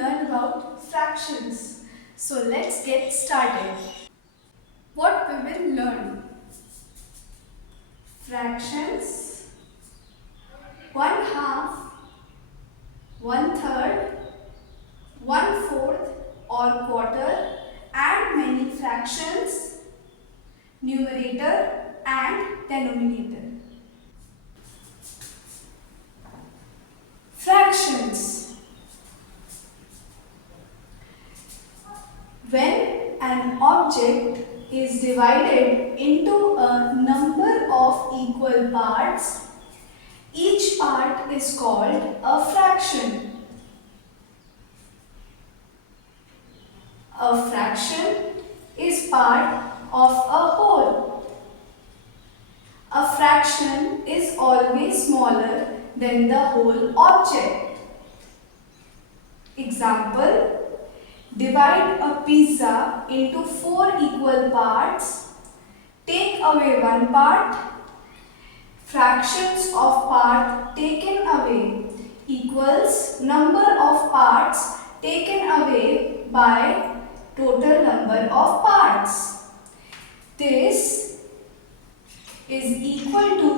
learn about fractions. So let's get started. What we will learn? Fractions, 1/2, 1/3, 1/4 or quarter, and many fractions, numerator and denominator. Fractions. When an object is divided into a number of equal parts, each part is called a fraction. A fraction is part of a whole. A fraction is always smaller than the whole object. Example, divide a pizza into 4 equal parts. Take away one part. Fractions of part taken away equals number of parts taken away by total number of parts. This is equal to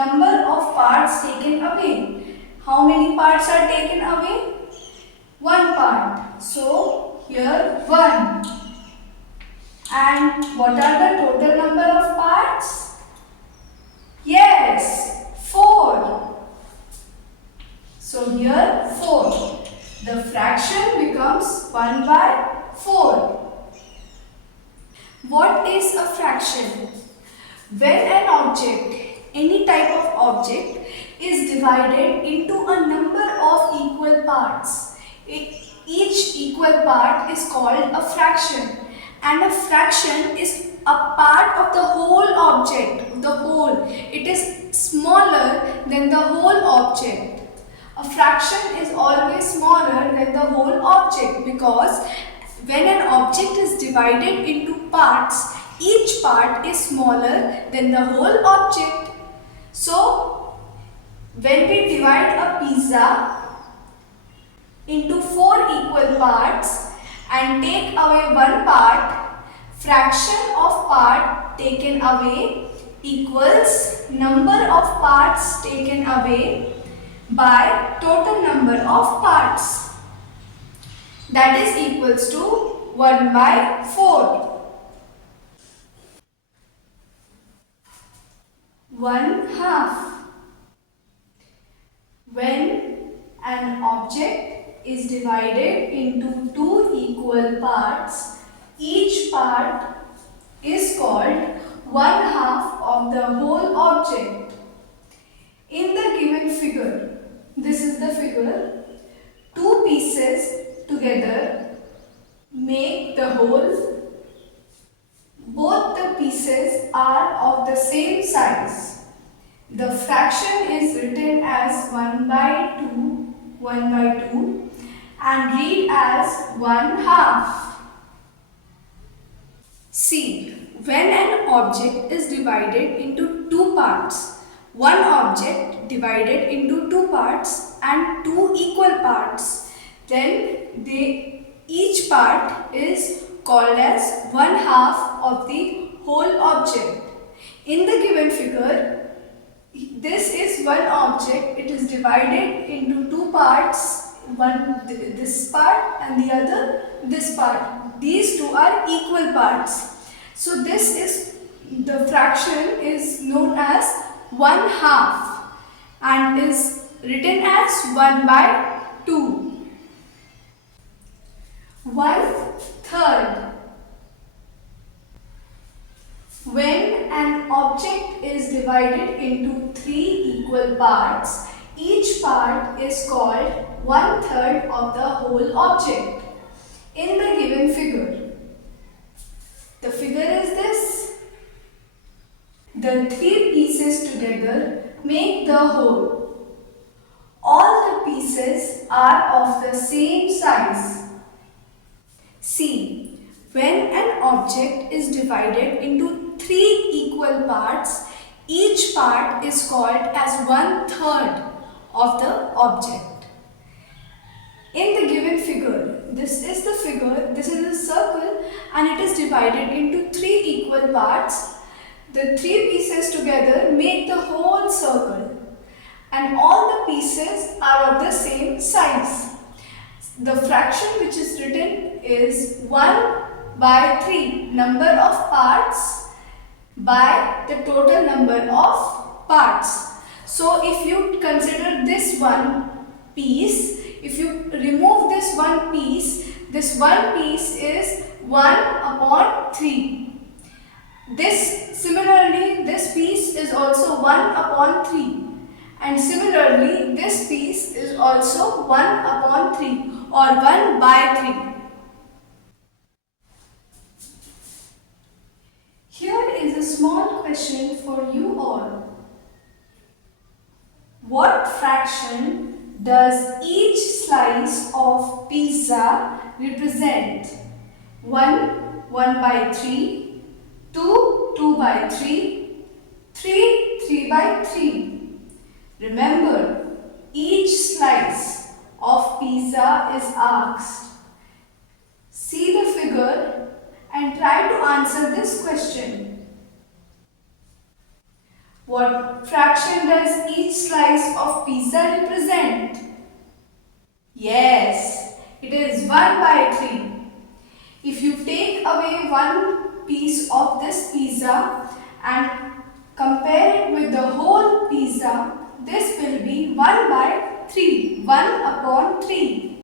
number of parts taken away. How many parts are taken away? One part. So here 1. And what are the total number of parts? Yes, 4. So here 4. The fraction becomes 1/4. What is a fraction? When an object, any type of object, is divided into a number of equal parts, each equal part is called a fraction, and a fraction is a part of the whole object, the whole. It is smaller than the whole object. A fraction is always smaller than the whole object because when an object is divided into parts, each part is smaller than the whole object. So, when we divide a pizza into 4 equal parts and take away one part, fraction of part taken away equals number of parts taken away by total number of parts. That is equals to 1/4. 1/2. When an object is divided into 2 equal parts, each part is called 1/2 of the whole object. In the given figure, this is the figure, 2 pieces together make the whole. Both the pieces are of the same size. The fraction is written as 1/2, and read as 1/2. See, when an object is divided into 2 parts, one object divided into 2 parts and 2 equal parts, then each part is called as 1/2 of the whole object. In the given figure, this is one object. It is divided into 2 parts, one this part and the other this part. These two are equal parts. So this is, the fraction is known as 1/2 and is written as 1/2. 1/3. When an object is divided into 3 equal parts, each part is called 1/3 of the whole object. In the given figure, the figure is this. The 3 pieces together make the whole. All the pieces are of the same size. See, when an object is divided into 3 equal parts, each part is called as 1/3 of the object. In the given figure, this is the figure, this is a circle and it is divided into 3 equal parts. The 3 pieces together make the whole circle and all the pieces are of the same size. The fraction which is written is 1 by 3, number of parts by the total number of parts. So if you consider this one piece, if you remove this one piece is 1 upon 3. Similarly, this piece is also 1 upon 3. And similarly, this piece is also 1 upon 3 or 1 by 3. Here is a small question for you all. What fraction does each slice of pizza represent? 1, 1 by 3, 2, 2 by 3, 3, 3 by 3. Remember, each slice of pizza is asked. See the figure and try to answer this question. What fraction does each slice of pizza represent? Yes, it is 1 by 3. If you take away one piece of this pizza and compare it with the whole pizza, this will be 1 by 3, 1 upon 3.